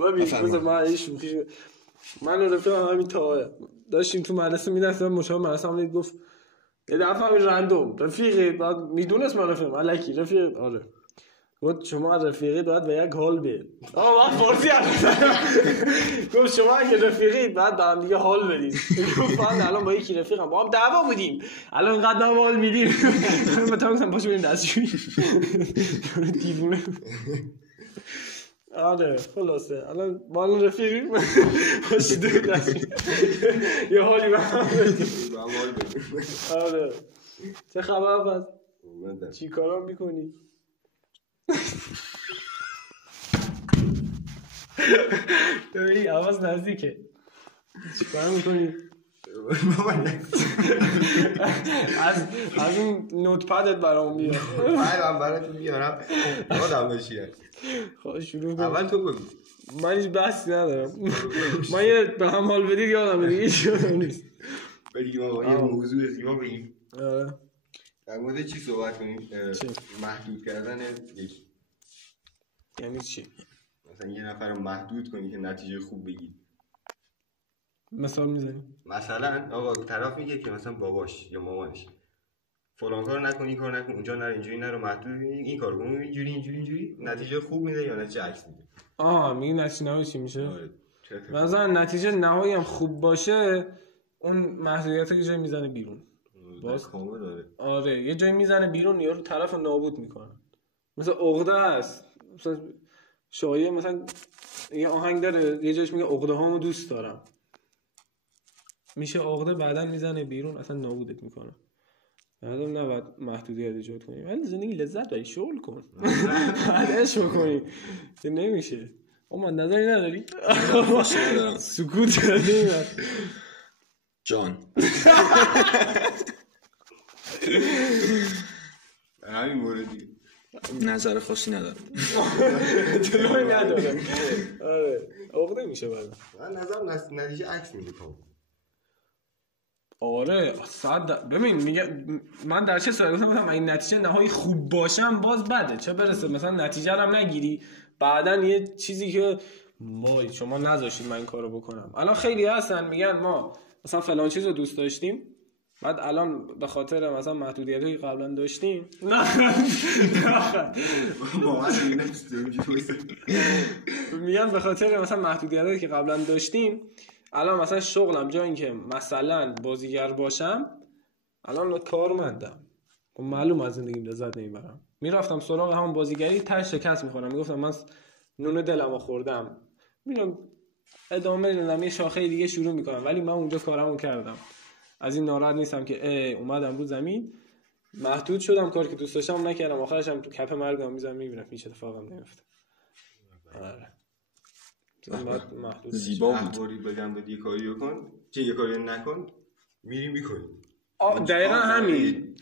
ببین من این شوخی من و رفیقم همین تا داشتیم تو مدرسه می‌رفتیم مشاور مدرسه هم گفت یه دفعه همین رندوم رفیقی بعد میدونست من رفیقم الکی رفیق آره گفت شما رفیقی باید به یک حال بید من فارسی گفت شما اگه رفیقی باید به هم دیگه حال بدید گفت من الان با یکی رفیقم با هم دعوا بودیم الان اینقدر حال میدیم مثلا گفتم باشه بریم دستشویی دیوونه آره خلاصه الان ما رفیقیم باشید یه حالی به هم بدیم آره چه خبر پس چی کارا میکنی ببینی آواز نزدیکه چی کار میکنی از اون نوتپدت برام بیار من براتون بیارم آدم بشیه خواهد شروع کن اول تو بگو من هیچ بحثی ندارم من یه به هم حال بدید یادم دیگه هیچ یادم نیست بگیم آقا یه موضوع زیبا بگیم در مورد چی صحبت کنیم محدود کردن یکی یعنی چی؟ مثلا یه نفر رو محدود کنی که نتیجه خوب بگی مثال میزنی؟ مثلا آقا طرف میگه که مثلا باباش یا مامانش فلان کارو نکن این کارو نکن اونجا نرو اینجوری نرو محدود این کارو کن اینجوری نتیجه خوب میده یا نتیجه عکس میده میگی نتیجه نهایی چی میشه؟ مثلا نتیجه نهایی هم خوب باشه اون محدودیت یه جایی میزنه بیرون باز کامل داره آره یه جایی میزنه بیرون یارو طرف نابود میکنه مثلا عقده است مثلا شایعه مثلا یه آهنگ داره یه جایش میگه عقده هامو دوست دارم میشه عقده بعدن میزنه بیرون اصلا نابودت میکنه بعدم نباید محدودیت ایجاد کنی ولی زندگی لذت بری شغل کن بعد عشق کنی که نمیشه اما نظری نداری سکوت کردی جان همین موردی نظر خاصی ندارم جلوی ندارم آره عقده میشه بعد من نظر نتیجه عکس میده آره صد ببین میگه من در چه صورتی گفتم این نتیجه نهایی خوب باشم باز بده چه برسه مثلا نتیجه رو هم نگیری بعدن یه چیزی که وای شما نذاشید من این کارو بکنم الان خیلی هستن میگن ما مثلا فلان چیزو دوست داشتیم بعد الان به خاطر مثلا محدودیتایی قبلا داشتیم میگن به خاطر مثلا محدودیتایی که قبلا داشتیم الان مثلا شغلم جای اینکه مثلا بازیگر باشم الان کارمندم و معلوم از زندگیم لذت نمیبرم میرفتم سراغ همون بازیگری ته شکست میخورم میگفتم من نون دلمو خوردم میرم ادامه نمیدم یه شاخه دیگه شروع میکنم ولی من اونجا کارمو کردم از این ناراحت نیستم که اومدم رو زمین محدود شدم کاری که دوست داشتم نکردم آخرش هم تو کپ مرگم میذارم میبینم هیچ اتفاقی نمیفته آره زیبا بود اخباری بگم به یه کاری بکن چه یه کاری نکن میری میکنی دقیقا همین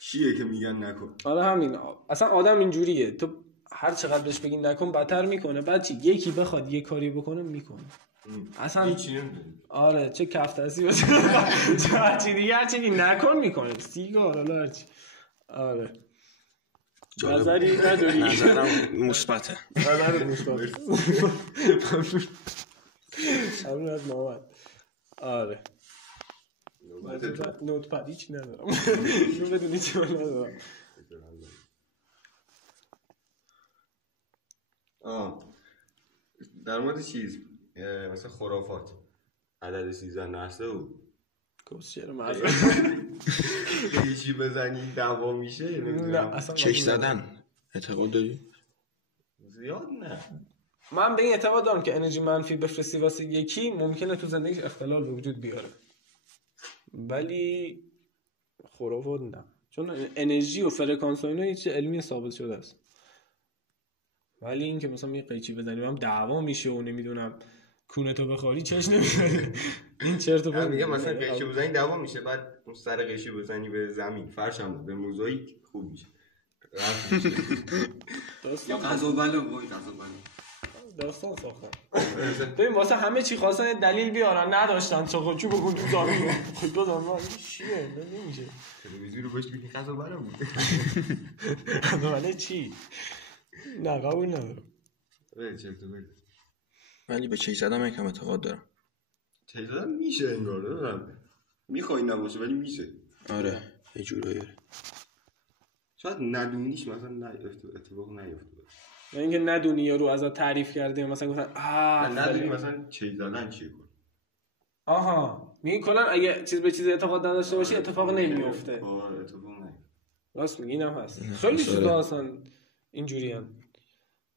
چیه که میگن نکن آره همین اصلا آدم اینجوریه تو هر چقدر بهش بگی نکن بدتر میکنه بعد چی یکی بخواد یه کاری بکنه میکنه اصلا هیچی آره چه کفترسی باشه چه هرچی دیگه هرچی نکن میکنه سیگار حالا هرچی آره نظری نداری نظرم مثبته نظرت مثبته همون از محمد آره نوت پد هیچی ندارم اینو بدونی چی من ندارم در مورد چیز مثلا خرافات عدد 13 نحسه و کسچه رو مزه یکی بزنی دعوا میشه چک زدن اعتقاد داری؟ زیاد نه من به این اعتقاد دارم که انرژی منفی بفرستی واسه یکی ممکنه تو زندگیش اختلال به وجود بیاره ولی خرافات نه چون انرژی و فرکانس و اینا هیچ علمی ثابت شده است ولی این که مثلا یه قیچی بزنی هم دعوا میشه و نمیدونم کونتو بخوری چش نمیشه این چرت و پرت میگه مثلا قیچی بزنی دعوا میشه بعد اون سر قیچی بزنی به زمین فرش هم به موزاییک خوب میشه یا قزوبلو داستان ساختن ببین واسه همه چی خواستن دلیل بیارن نداشتن چاقوچو بگون تو زمین خود بزن من چیه نمیشه تلویزیون رو باش ببین قزوبلو بود قزوبلو چی نه قبول ندارم چه تو بگو ولی به چک زدم یکم اعتقاد دارم. چک زدن میشه انگار نمیدونم میخوای نباشه ولی میشه. آره یه جورایی. شاید ندونیش مثلا اتفاق نیفته. یا اینکه ندونی یارو ازت تعریف کرده مثلا گفتن ندونی مثلا چک زدن چیه کن. آها میگی کلا اگه چیز به چیز اعتقاد نداشته باشی اتفاق نمیفته. اتفاق نمیفته. راست میگی اینم هست. خیلی چیزا اصلا اینجوری هم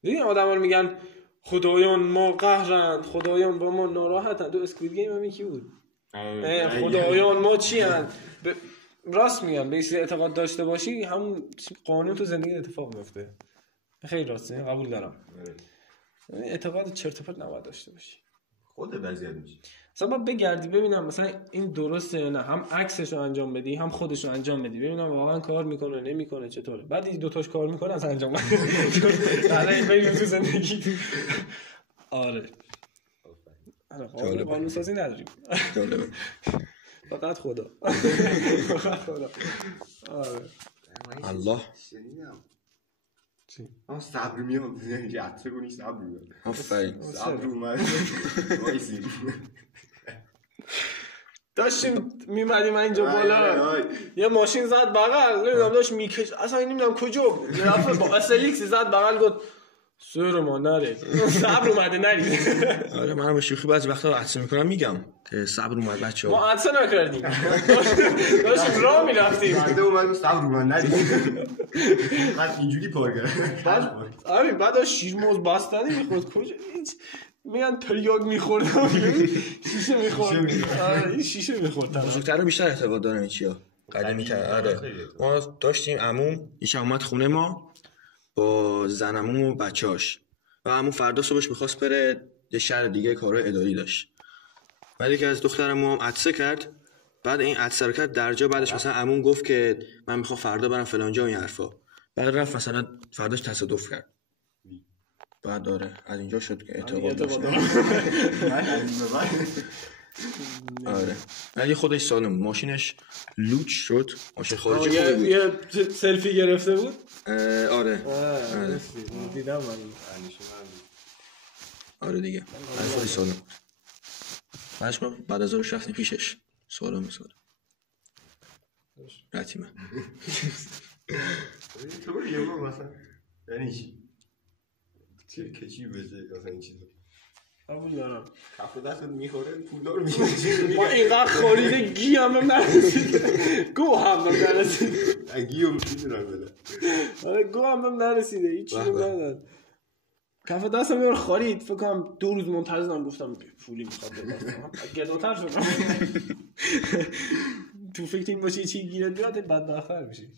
دیدین آدما رو میگن خدایان ما قهرند، خدایان با ما ناراحتن. تو اسکوید گیم هم یکی بود. خدایان ما چی هستن؟ راست میگن به چیز اعتقاد داشته باشی همون قانون تو زندگی اتفاق میفته. خیلی راسته قبول دارم. اعتقاد چرت و پرت نباید داشته باشی. خود وضعیت میشه. مثلا با بگردی ببینم مثلا این درسته یا نه، هم عکسشو انجام بدی هم خودشو انجام بدی ببینم واقعا کار میکنه نمیکنه چطوره. بعد این دو تاش کار میکنه از انجام بده. حالا بریم تو زندگی. آره قانون سازی نداریم. فقط خدا. آره الله چی؟ صبر میاد یعنی عطر کنی صبر میاد. آفرین صبر اومد. وایسی. داشتیم میمدیم اینجا بالا یه ماشین زد بغل نمیدونم داشت میکش اصلا نمیدونم کجا بود یه دفعه با اسلیکس زد بغل گفت سر ما نره صبر اومده نری. آره منم به شوخی بعضی وقتا عطسه میکنم میگم که صبر اومد بچه‌ها. ما عطسه نکردیم داشتیم راه میرفتیم بعد اومد صبر اومد نری. بعد اینجوری پار کرد. همین بعد شیرموز بستنی میخورد کجا میگن تریاک میخوردم شیشه میخورد. آره این شیشه میخورد. بزرگترا بیشتر اعتقاد دارن این چیا قدیمی تر. آره ما داشتیم عموم یه اومد خونه ما با زن عموم و بچه‌اش و عموم فردا صبحش می‌خواست بره یه شهر دیگه کارهای اداری داشت. بعد یکی از دخترمو هم عطسه کرد. بعد این عطسه رو کرد درجا بعدش مثلا عموم گفت که من میخوام فردا برم فلان جا و این حرفا. بعد رفت مثلا فرداش تصادف کرد. بعد داره از اینجا شد که اعتقاد داشت. آره ولی خودش سالم بود. ماشینش لوچ شد. ماشین خارجی خوبی بود. یه سلفی گرفته بود. آره دیدم من. آره دیگه خودش سالم بود. بعد از روش رفتیم پیشش سالم رتیمه. تو یه بار مثلا یعنی چی کشی بشه مثلا این چیزا قبول دارم. کف دستت میخوره پولدار میشه. ما اینقدر خاریده گی هم نرسید. گو هم نرسید. گی هم میدونم بده. آره گو هم نرسیده هیچ چیزی نداد. کف دستم یه خارید فکر کنم 2 روز منتظرم گفتم پولی میخواد بدم. گداتر شدم. تو فکر این باشه چی گیرت بیاد بدبخت‌تر میشی.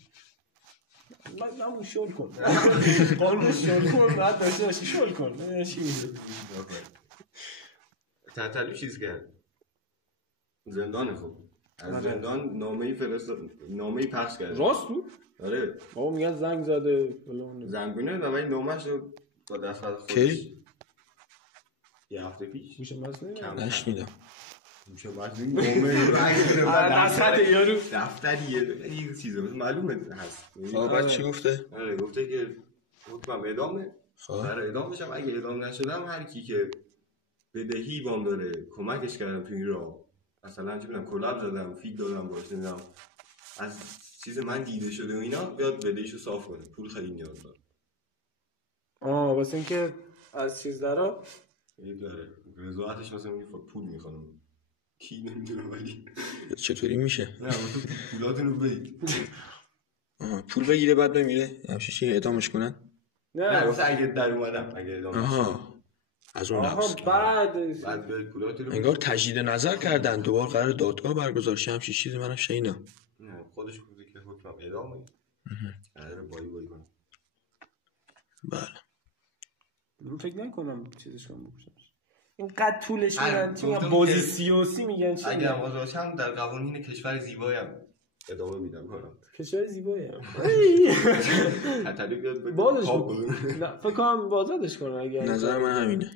بعد همون شل کن. قانون شل کن بعد داشته باشی شل کن. چی میشه؟ تطلو چیز کرد زندان خوب از زندان نامه‌ای پخش کرد. راست بود؟ آره بابا میگن زنگ زده فلان زنگونه و ولی نامه‌اش رو با دستخط خودش کی؟ یه هفته پیش میشه مسئله نشنیدم. میشه مسئله نامه رو دستخط یارو دفتریه یه چیزه معلومه هست. بعد چی گفته؟ آره گفته که حکمم اعدامه. برای اعدام بشم اگه اعدام نشدم هر کی که بدهی بام داره کمکش کردم تو این راه مثلا چه میدونم کلاب زدم فیل دادم باش نمیدونم از چیز من دیده شده و اینا بیاد بدهیشو صاف کنه. پول خیلی نیاز داره. واسه اینکه از چیز داره داره رضایتش مثلا پول میخوام کی نمیدونه ولی چطوری میشه؟ نه پولاتون رو بدید. پول بگیره بعد بمیره همچین چی اعدامش کنن؟ نه واسه اگه در اومدم اگه اعدام از اون لحظه بعد به پولاتون رو انگار تجدید نظر کردن دوباره قرار دادگاه برگزار شه همچین چیزی منم شنیدم. نه خودش گفته که حکمم اعدامه قراره بایی کنه. بله من فکر نکنم چیزش کنم بکشم اینقدر طولش میدن چی بازی سیاسی میگن چی اگه هم باشم در قوانین کشور زیبایم ادامه میدم کارم. کشور زیباییم حتی بیاد بازش نه فکر کنم بازدش کنن. اگه نظر من همینه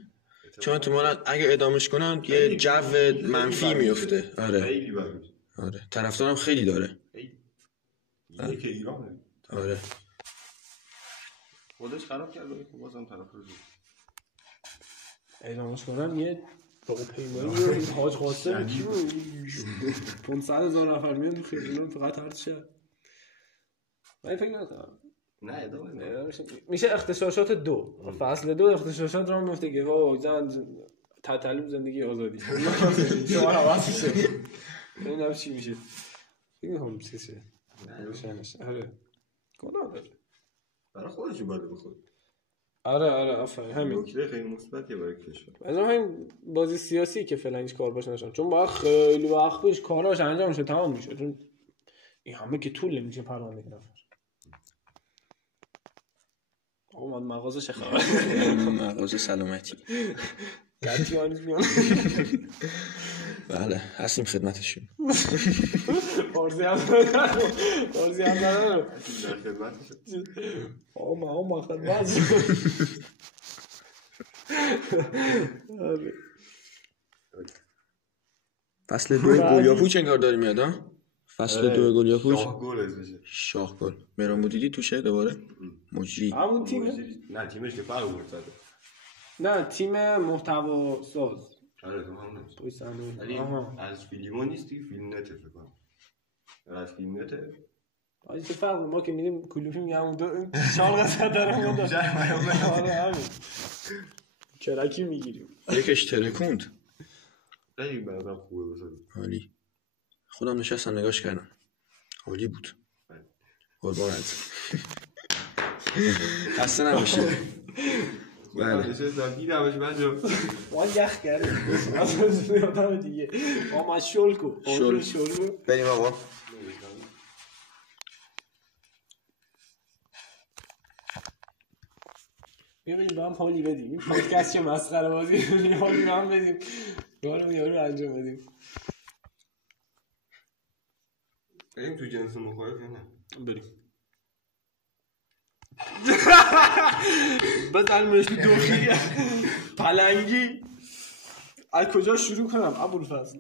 چون احتمالاً اگه اعدامش کنن یه جو منفی میفته. آره خیلی بد. آره طرفدارم خیلی داره. یه که ایرانه. آره خودش خراب کرد ولی خب بازم طرفدار اعلامش کنن یه پیمایی حاج قاسم کی بود 500,000 نفر میان تو خیابون فقط هر چه من فکر نکنم نه ادامه میشه اغتشاشات 2 فصل 2 اغتشاشات را میفته که وا زن تعلیم زندگی آزادی شما حواس شد ببینم چی میشه این هم چیه نه آره گناه داره برای خودش باید بخواد آره آفرین همین نکته خیلی مثبتیه برای کشور از همین بازی سیاسی که فعلا هیچ کار باش نشون چون باید خیلی وقت پیش کاراش انجام شه تمام میشه چون این همه که طول نمیشه پرونده نفر آقا من مغازه چه خبر مغازه سلامتی گرتیانیز میان بله هستیم خدمتشون پارزی هم دارم در خدمتشون آما خدمت فصل 2 گلیاپوچ انگار داری میاد ها فصل 2 گلیاپوچ شاهگل ازشه شاهگل مهران دیدی توشه دوباره مجری همون تیمه نه تیمش که فرق برد نه تیم محتوا ساز آره تو هم نمیشه توی صحنه ولی از فیلمو نیستی فیلم نته فکر کنم از فیلم نته آره چه فرق ما که میریم کلوپی میگم اون 4 قسمت دارم اون آره همین کرکی میگیریم یکش ترکوند خیلی بعدا خوبه بسازه عالی خودم نشستم نگاش کردم عالی بود قربان از خسته نباشید بله دیدمش بچه‌ها ما یخ کردیم از یادم دیگه ما شلکو بریم آقا ببینیم با هم حالی بدیم این پادکست چه مسخره بازی حالی با هم بدیم یارو انجام بدیم بریم تو جنس مخالف یا نه بریم بدلمش دوخی پلنگی از کجا شروع کنم ابوالفضل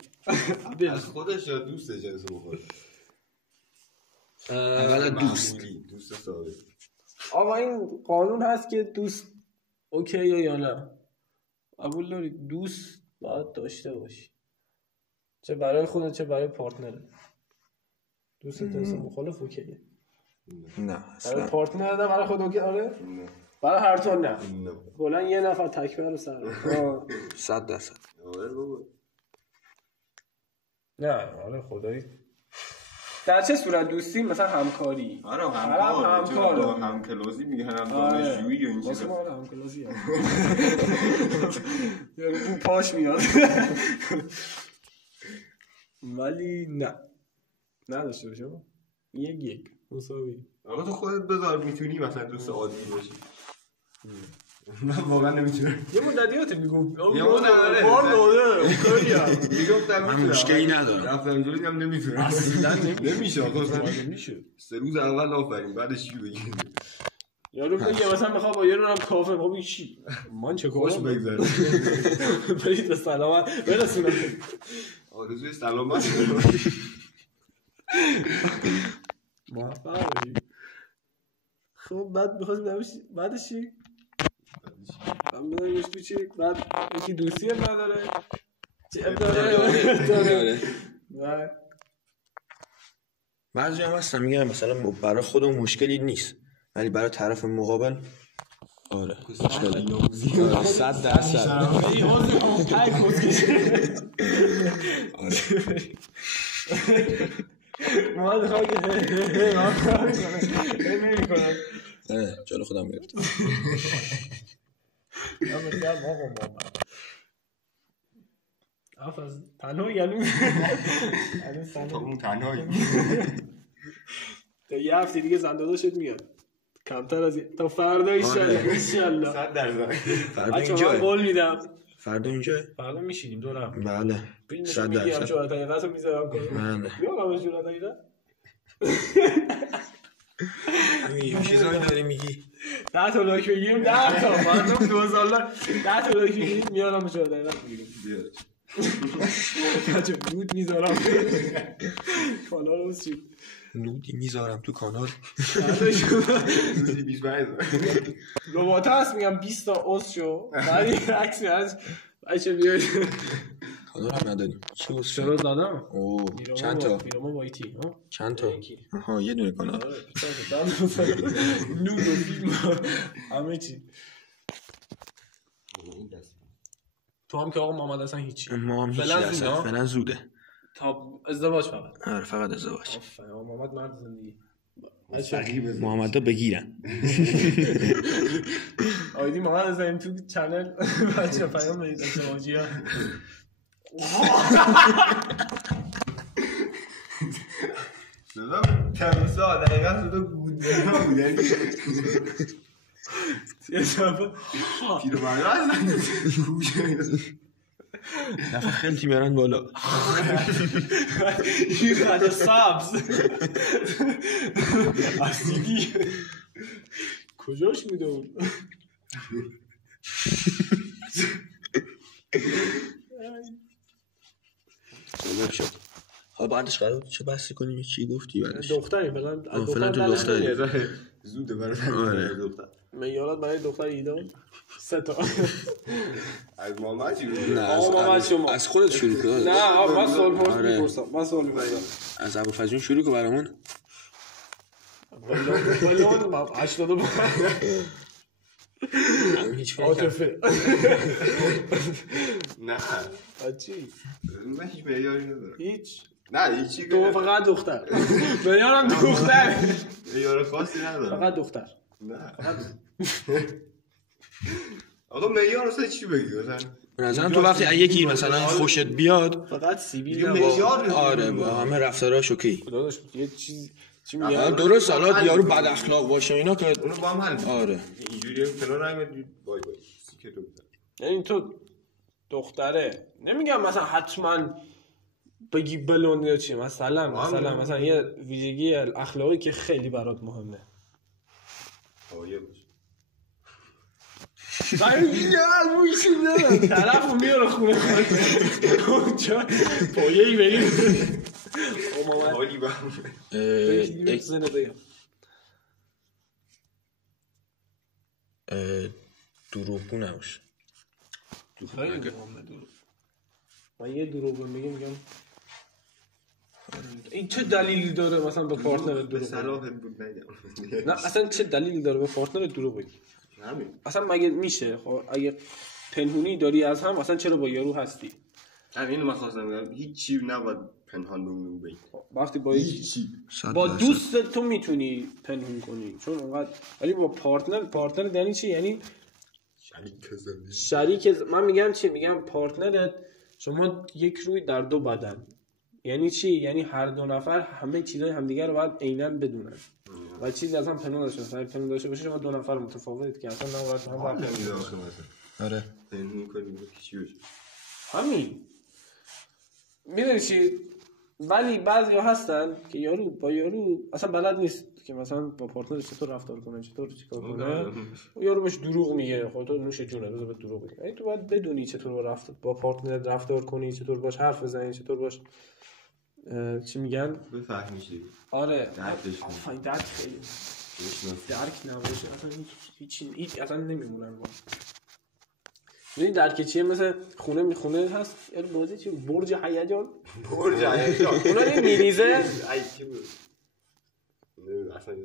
از خودش یا دوست جنس مخالف اول دوست ثابت آقا این قانون هست که دوست اوکی یا نه قبول داری دوست باید داشته باشی چه برای خودت چه برای پارتنرت دوست جنس مخالف اوکیه نه اصلا پارتنر نه برای خود اوکی آره برای هر تا نه نه کلا یه نفر تکبر رو سر 100% آره بابا نه آره خدایی در چه صورت دوستی مثلا همکاری آره همکار همکلاسی میگن هم دانشجویی و این چیزا واسه ما همکلاسی یعنی تو پاش میاد ولی نه نداشته باشه یک مساوی آقا تو خودت بذار میتونی مثلا دوست عادی باشی من واقعا نمیتونم یه مدت میگم یه مدت بار داده میگفتم من مشکلی ندارم رفتم اینجوری هم نمیتونم اصلا نمیشه آقا نمیشه 3 روز اول آفرین بعدش چی بگیم یارو میگه مثلا میخوام با یارو هم کافه میگم چی من چه خوش کنم بگذره برید به سلامت برسونم آرزوی سلامت موفق باشی خب بعد می‌خواستم بعدش چی من بدمش تو چی بعد یکی دوستی هم نداره چه داره بعضی هم هستن میگن مثلا برای خودمون مشکلی نیست ولی برای طرف مقابل آره مشکلی 100% مواد خواهی نمی‌کنم جلو خودم گرفتم من میگم آقا ماما افز تنها یعنی اون تنهایی تا یه هفته دیگه زنداداشت میاد کمتر از تا فردا انشالله 100% فردا بچه من قول میدم فردا اینجا فردا میشینیم دورم بله 100% چهار دقیقه رو میذارم بله یادم 4 دقیقه این چیزایی داری میگی 10 تا لایک بگیریم 10 تا مردم 2000 10 تا لایک بگیریم میارم 4 دقیقه میگیریم بچه بود میذارم کانال رو چی نودی میذارم تو کانال. روزی 25 ربات هست میگم 20 تا اوس شو بعد این عکس از بچه بیاید کانال هم نداریم. چرا دادم؟ اوه چند تا؟ فیلم وایتی چند تا؟ آها یه دونه کانال. نور و فیلم همه چی. تو هم که آقا محمد اصلا هیچی. ما هم هیچی اصلا فعلا زوده. تا ازدواج فقط. آره فقط ازدواج. آفرین محمد مرد زندگی. محمد ها بگیرن. آیدی محمد از این تو چنل بچه پیام بدید ازدواجی ها. شدم تمسا دقیقا شده بود بودن یه شبه پیرو برگاه هستن دفعه خیلی میارن بالا. این خدا سبز اصیلی کجاش میده اون جالب شد. حالا بعدش قرار چه بحثی کنیم؟ چی گفتی بعدش؟ دختری فلان تو دختری زوده برای دختر میارات برای دختر ایدان 3 تا از محمد چی بود؟ نه از خودت شروع کن. نه من سوال میپرسم من سوال میپرسم از ابوالفضل شروع کن برامون. بالون 85 هیچ عاطفه نه چی؟ من هیچ معیاری ندارم. هیچ نه هیچی تو فقط دختر میارم دختر معیار خاصی ندارم. فقط دختر نه آقا معیار اصلا چی بگی مثلا؟ به نظرم تو وقتی یکی مثلا خوشت بیاد فقط سیبیل معیار آره با همه رفتاراش اوکی. داداش یه چیز چی میگم درست حالا یارو بد اخلاق باشه اینا که اونو با هم حل. آره اینجوری کنار نمیاد بای بای سیکتو بزن. یعنی تو دختره نمیگم مثلا حتما بگی بلوند یا چی مثلا یه ویژگی اخلاقی که خیلی برات مهمه آیه باشه طرف میاره خونه اونجا پایه‌ای بریم حالی با دروغگو نباشه. من یه دروغ میگم این چه دلیلی داره مثلا به پارتنر دروغ صلاحت بود نگم. نه اصلا چه دلیلی داره به پارتنر دروغ بگی؟ همین اصلا مگه میشه؟ خب اگه پنهونی داری از هم اصلا چرا با یارو هستی؟ همین من خواستم بگم هیچی نباید پنهان بمونه بگی. وقتی با هیچی با دوست تو میتونی پنهون کنی چون انقدر، ولی با پارتنر یعنی چی؟ یعنی شریک. من میگم چی؟ میگم پارتنرت شما یک روی در 2 بدن. یعنی چی؟ یعنی هر 2 نفر همه چیزای همدیگه رو باید عیناً بدونن و چیزی از هم پنهون داشته باشه. پنهون داشته باشه شما 2 نفر متفاوت که اصلا نباید هم وقت نمیده آخه مثلا آره پنهون کنیم چی بشه همین. میدونی چی؟ ولی بعضیا هستن که یارو با یارو اصلا بلد نیست که مثلا با پارتنرش چطور رفتار کنه، چطور چیکار کنه. یارو بهش دروغ میگه. خب تو نوش جونه بذار به دروغ بگی. یعنی تو باید بدونی چطور با پارتنر رفتار کنی، چطور باش حرف بزنی، چطور باش چی میگن بفهمیش دیگه. آره درکش درک خیلی درک نباشه اصلا هیچ اصلا نمیمونن با. ببین درک چیه؟ مثلا خونه هست یارو بازی چی برج هیجان اونا میریزه ای کی بود اصلا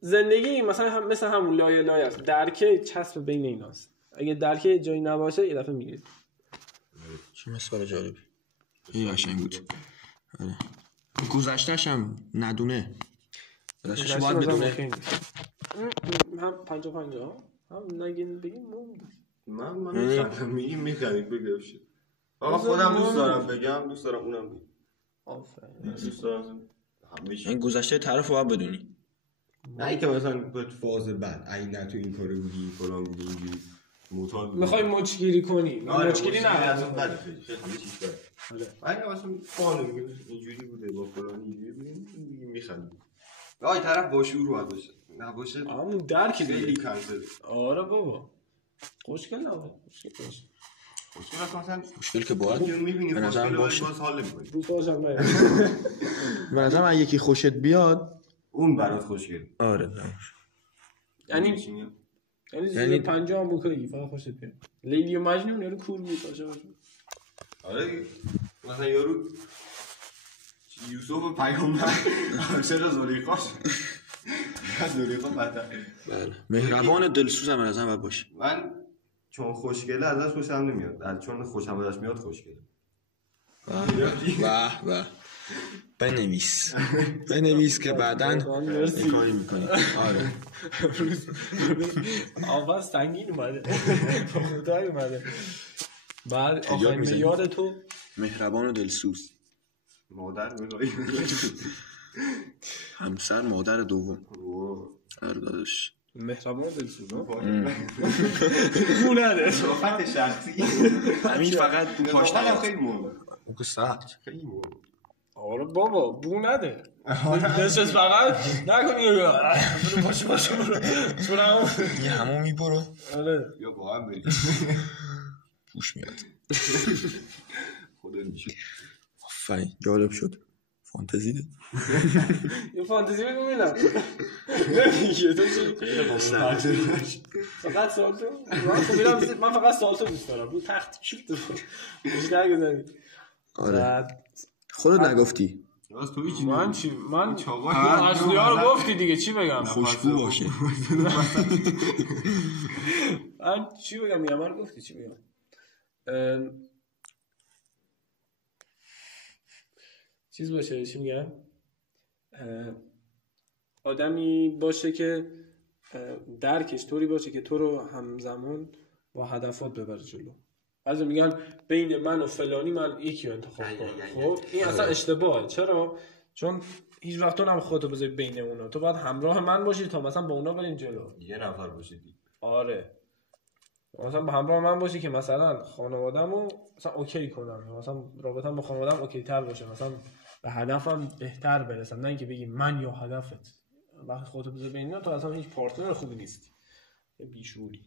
زندگی مثلا هم مثل همون لایه است. درک چسب بین ایناست. اگه درک جایی نباشه یه دفعه میگیره. چه مثال جالبی. این قشنگ بود. آره. گذشته‌اش هم ندونه. گذشته‌اش باید بدونه. هم 50 هم نگین بگیم من میخوام بگم آقا خودم دوست دارم بگم، دوست دارم اونم بگم. آفرین. دوست دارم این گذشته طرف رو باید بدونی. نه اینکه مثلا به فاز بعد ای نه تو این کارو بودی فلان بودی اینجوری معتاد میخوای مچگیری کنی. مچگیری نه بعد خیلی چیز داره. اگه مثلا فانو میگه اینجوری بوده با فلان اینجوری بودیم میخندیم. آی طرف با شعور باید باشه. نباشه همون درک خیلی کنسل. آره بابا. خوشگل نبود. خوشگل باشه. مشکل که باید به نظرم باشه. رو پاشم نه به نظرم اگه یکی خوشت بیاد اون برات خوشگل. آره یعنی زیر 50 هم بکنی فقط خوشت بیاد. لیلی و مجنون یارو کور بود باشه. آره مثلا یارو یوسف پیامبر عاشق زلیخاش. زلیخا بهتر. بله مهربان دلسوز هم نظرم باید باشه. من چون خوشگله ازش خوشم نمیاد، چون خوشم ازش میاد خوشگله. واه بنویس که بعداً کاری میکنی. آره آواز سنگین اومده خدای اومده. بعد آخرین یاد تو مهربان و دلسوز. مادر میگه همسر مادر دوم. آره داداش مهربان و دلسوز خونه صحبت شخصی همین فقط پاش حالا خیلی مهمه. اون که سخت خیلی مهمه. آره بابا بو نده دستش فقط نکنی باشه برو یه همون میبرو. آره یا با هم بریم پوش میاد. خدا میشه. آفرین جالب شد. فانتزی ده یه فانتزی ببینم نمیگه تو چی فقط سالتو من فقط سالتو دوست دارم. رو تخت چیت بیشتر گذاری. آره خودت نگفتی. من چی؟ من اصلی ها رو گفتی دیگه چی بگم؟ خوشبو باشه. من چی بگم دیگه؟ من گفتی چی بگم؟ چیز باشه چی میگم؟ آدمی باشه که درکش طوری باشه که تو رو همزمان با هدفات ببره جلو. بعضی میگن بین من و فلانی من یکی رو انتخاب کنم. خب این اصلا اشتباهه. چرا؟ چون هیچ وقت تو نمیخواد خودتو بذاری بین اونا. تو باید همراه من باشی تا مثلا با اونا بریم جلو. یه نفر باشید. آره مثلا با همراه من باشی که مثلا خانواده‌مو مثلا اوکی کنم، مثلا رابطه‌ام با خانواده‌ام اوکی تر باشه، مثلا به هدفم بهتر برسم، نه اینکه بگی من یا هدفت. وقتی خودتو بذاری بین اینا تو اصلا هیچ پارتنر خوبی نیستی. بیشوری.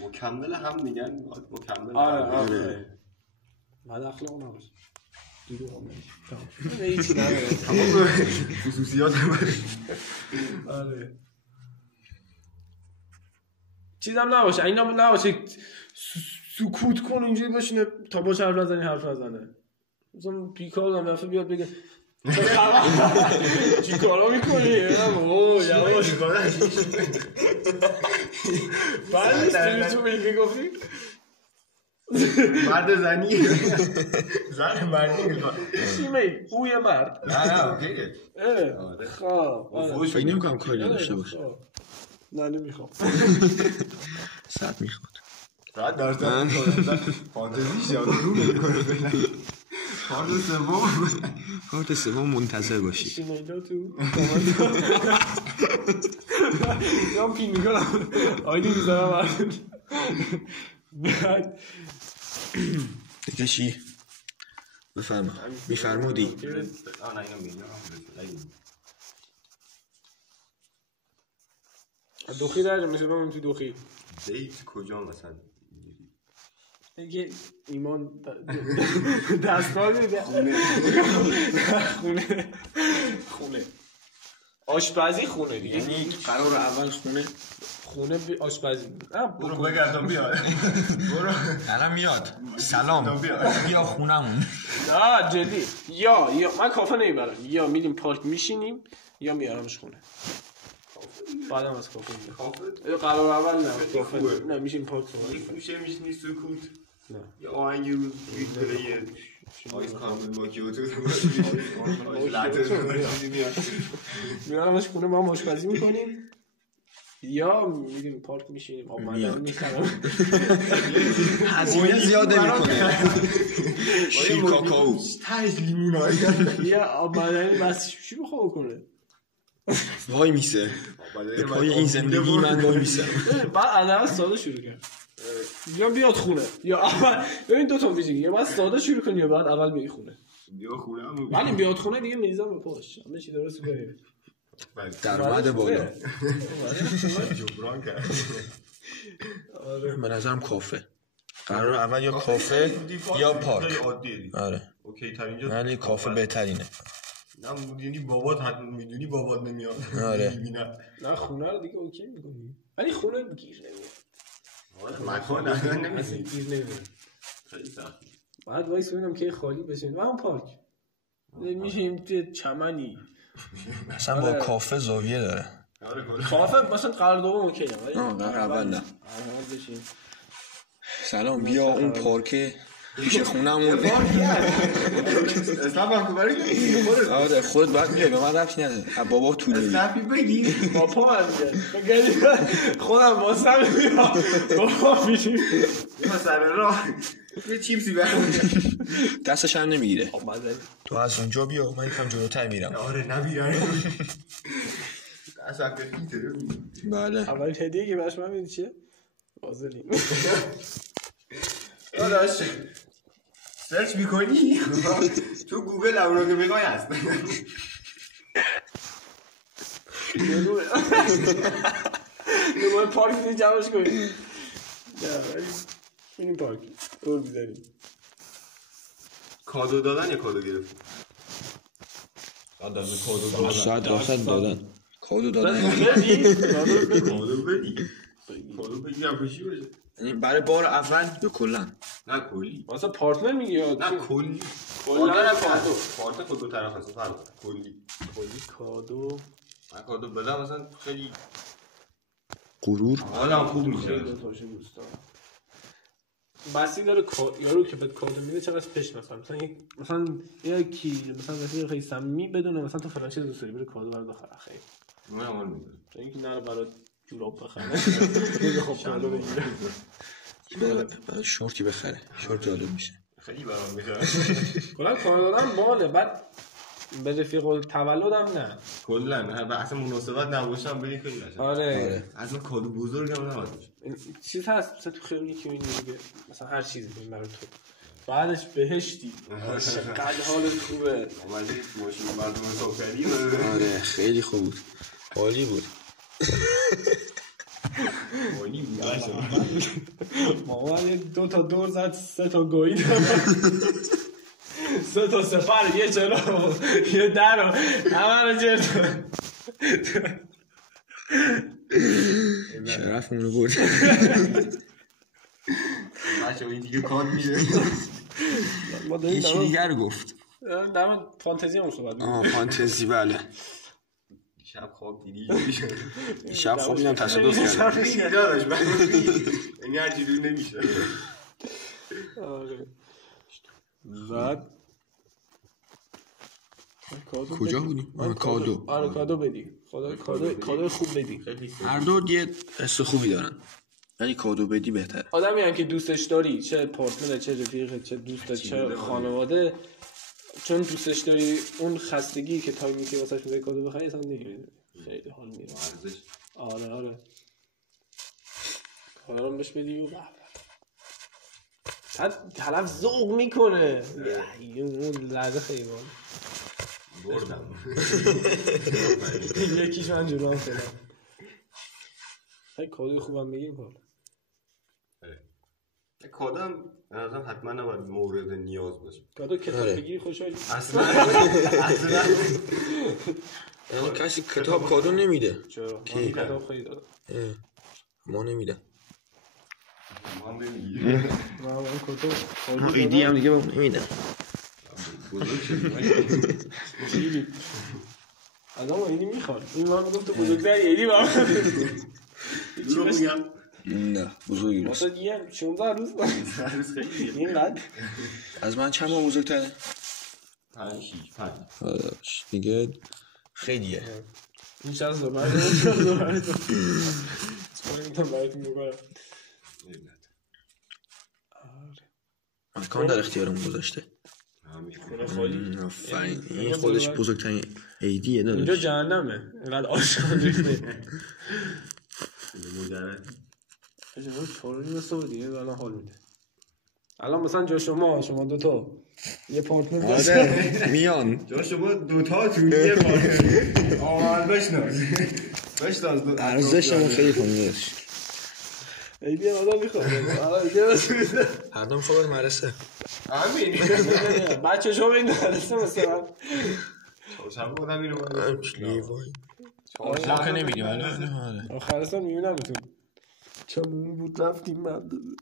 مکمل هم میگن مکمل. آره بعد اخلاق نباشه. دیگه هم هیچی نداره. خصوصیات آره چیزم نباشه اینا نباشه سکوت کن اینجوری باشینه تا باش حرف نزنه. مثلا پیکار هم دفعه بیاد بگه چی کارا میکنی؟ یواش بعد تو میگه گفتی مرد زنی زن مردی میخواد چی میگی؟ او یه مرد نه اوکیه. خواه فکر نمی‌کنم کاری داشته باشه. نه نمیخوام 100 میخواد. راحت درستن فانتزیش یاد رو میکنه. کارت سوم منتظر باشی. شنیدا تو یا پین میکنم آیدی میزنم بعد دیگه چی؟ میفرمودی دوخی در میشه بمیم تو دوخی دیت کجا مثلا دیگه ایمان دستگاه دیگه خونه آشپزی خونه دیگه یعنی قرار اول خونه آشپزی برو بگردم بیاد برو الان میاد سلام بیا خونمون. نه جدی یا من کافه نمیبرم یا میریم پارک میشینیم یا میارمش خونه بعدم از کافه میرم قرار اول نه کافه نه میشیم پارک میشه میشینی سکوت نه یا آهنگی رو بیتره آیس کارمل ماکیوتو میارمش خونه ما هم آشپزی میکنیم یا میریم پارک میشینیم آب معدنی میخرم هزینه زیاده میکنه شیر کاکائو تایز لیمونای یا آب معدنی بس چی بخواه کنه وای میسه به پای این زندگی من وای میسه. بعد علاوه ساده شروع کرد یا بیاد خونه یا اول ببین دو تا ویژگی یا بعد ساده شروع کنی یا بعد اول بیای خونه بیا خونه هم ولی بیاد خونه دیگه میزان به پاش همه چی درست کنه درآمد بالا جبران کرد به نظرم کافه قرار اول یا کافه یا پارک. آره اوکی تا اینجا ولی کافه بهترینه. نه میدونی بابات حتما میدونی بابات نمیاد. آره نه خونه رو دیگه اوکی میکنی ولی خونه گیر نمیاد. مکان اصلا نمیسی گیر نمیاد. خیلی سخته. بعد وایس ببینم که خالی بشه و اون پارک میشیم توی چمنی اصلا با کافه زاویه داره. کافه مثلا قرار دوم اوکی ولی قرار اول نه. بشین سلام بیا اون پارک پیش خونمون. اسلام بانکوبری خودت. آره خودت باید بیای به من ربطی نداره. بابا طولویی اسلافی بگی پاپا من میگه خودم واسم میام بابا میشیم مثلا راه یه چیپسی برام دستش هم نمیگیره. خب مزه تو از اونجا بیا من یکم جلوتر میرم. آره نبیرم اصلا خیلی بله اول هدیه که بهش من میدی چیه؟ وازلین. داداش سرچ میکنی تو گوگل اونو که بگای هست. نمای پارک دیگه جمعش کنیم. نه ولی این پارک دور بیداریم. کادو دادن یا کادو گرفت؟ صد دادن. کادو دادن. کادو بگیرم بشی بشه. یعنی برای بار اول به کلن. نه کلی. واسه پارتنر میگی یا نه کلی. کلا کادو. پارتنر خود دو طرف هست فرق. کلی کادو. من کادو بدم مثلا خیلی غرور. حالا خوب میشه. دوستان. بسی داره یارو که بهت کادو میده چقدر پیش مثلا یکی مثلا رفیق خیلی صمیمی بدونه مثلا تو فلان چیز دوست داری بره کادو برات بخره خیلی. من حال میده. تا اینکه نره برات جوراب بخره. خب کادو بگیره. برای شورتی بخره. شورت جالب میشه. خیلی برام میخره. کلا کادو دادن باله بعد به رفیق تولدم نه. کلا اصلا مناسبت نباشم بری خیلی قشنگ. آره. از من کادو بزرگم نباشه. چیز هست مثلا تو خیلی که میگه مثلا هر چیزی ببین برای تو بعدش بهشتی چقدر حالت خوبه. اومدی ماشین مردم سوکری. آره خیلی خوب بود. عالی بود. عالی بود. مامان 2 تا دور زد 3 تا گوید 3 تا سپر یه چرا یه در همه رو جرد شرف اونو برد. بچه این دیگه کار میده. یکی دیگر رو گفت در من فانتزی هم صحبت میکنم. فانتزی بله. شب خواب دیدی شب خواب دیدم تصادف کردم. دیگه داداش این هر چیزی نمیشه. آره بعد کجا بودیم؟ کادو. آره کادو بدی. کادو خوب بدی. هر دو یه حس خوبی دارن ولی کادو بدی بهتره. آدمی هم که دوستش داری چه پارتنر چه رفیق چه دوست چه خانواده چون دوستش داری اون خستگی که تایمی که واسش میذاری کادو بخری اصلا نمیره. خیلی حال میره. آره کارم بهش بدی و بعد طرف ذوق میکنه. اون لحظه خیلی باحال. بردم. یکیش من جلوام فعلا. خیلی کادوی خوبم بگیم حالا. کادو هم مثلا حتما نباید مورد نیاز باشه. کادو کتاب بگیری خوشحالی. اصلا یعنی کسی کتاب کادو نمیده. چرا؟ من کتاب خیلی دادم. ما نمیدم. ما نمیگیریم. نه من کتاب ایدی هم دیگه نمیدم. بزرگ شدیم. خیلی. آدم ایدی میخواد. این من میگفت تو بزرگتری ایدی با من. چی بگم؟ نه بزرگی راست. مثلا یه 16 روز اینقدر. از من چند ماه بزرگتره؟ 5 دیگه خیلیه. این 60 برای تو برای تو میگم. مکان در اختیارمون گذاشته. خونه خالی. این خودش بزرگترین ایدیه داره. اینجا جهنمه. اینقدر آشغال ریخته. مجرد. اجازه چهارونی مثل دیگه الان حال میده. الان مثلا جا شما دوتا یه پارتنر داشته میان. جا شما دوتا تو یه پارتنر. آمال بشناز. ارزش هم خیلی کنیدش. ایدی حالا میخواد حالا ایدی هر دو میخواد مدرسه. همین بچه شما این مدرسه مثلا چهارشنبه بودم میرم لیوای ما که نمیدیم الان. آخر سال میبینم بتون چمون بود رفتیم مدرسه